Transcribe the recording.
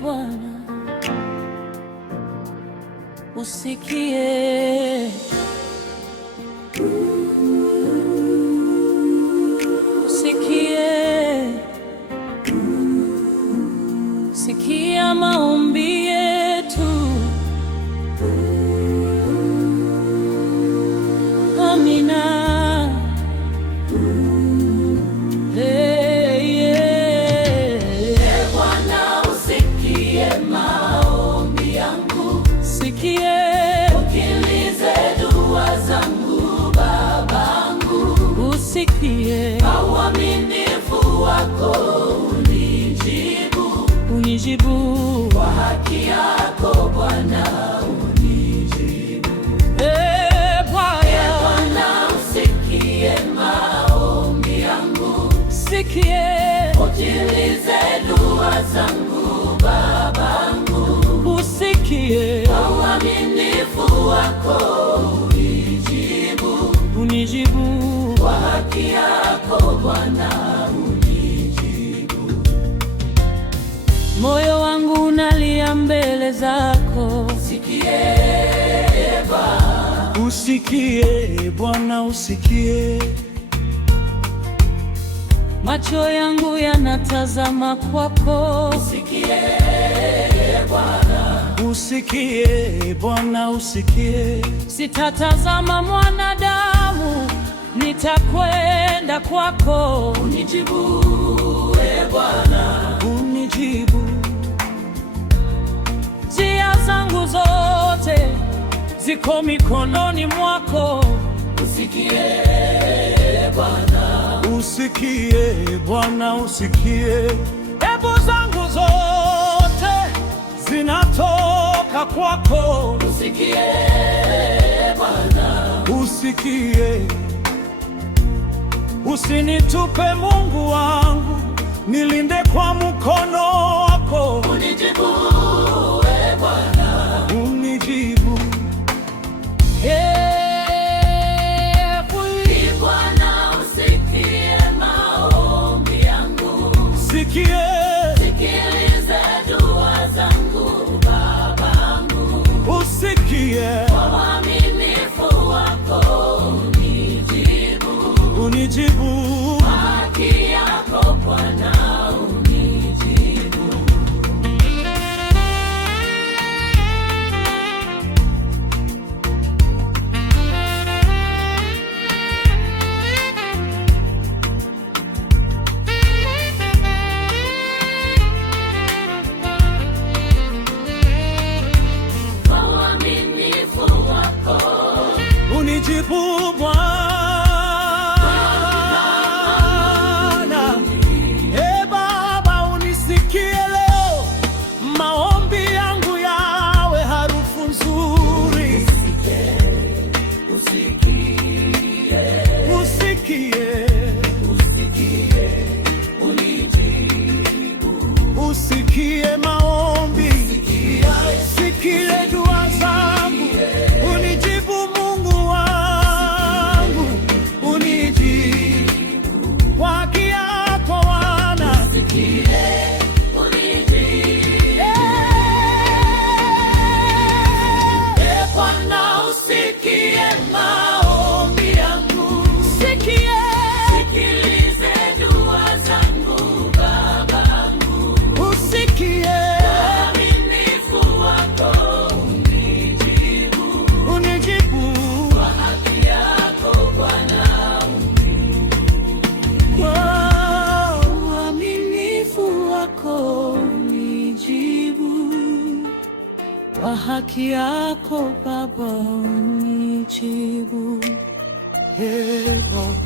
Bwana, usikie, sikia maombi yetu. Amina. Bwana, usikie maombi yangu, ukilize dua zangu Babangu, usikie kwa uaminifu wako unijibu, kwa haki yako Bwana unijibu. Bwana, usikie maombi yangu, ukilize dua zangu Babangu, usikie kwa uaminifu wako unijibu, kwa haki yako Bwana unijibu. Moyo wangu unalia mbele zako, Usikie Bwana, usikie Bwana, usikie. macho yangu yanatazama kwako, usikie Bwana, usikie Bwana, usikie. sitatazama mwanadamu, nitakwenda kwako. unijibu Bwana, Unijibu, Njia zangu zote ziko mikononi mwako, usikie Bwana, usikie Bwana, usikie. hebu zangu zote zinatoka kwako, usikie Bwana, Usikie, usinitupe Mungu wangu, nilinde kwa mkono wako. unijibu Bwana, Unijibu, Bwana, usikie maombi yangu, sikie, sikilize dua zangu Babangu, usikie, kwa uaminifu wako unijibu, haki yako Bwana unijibu. Kwa uaminifu wako unijibu Bwana. Baba, unisikie leo, maombi yangu yawe harufu nzuri. Usikie maombi, sikie dua zangu, unijibu Mungu wangu, unijibu kwa haki yako Bwana. Bwana, usikie maombi yangu, sikilize dua zangu Babangu, Usikie, uaminifu wako unijibu kwa haki yako Bwana kwa uaminifu wako unijibu, kwa haki yako Baba unijibu. Baba.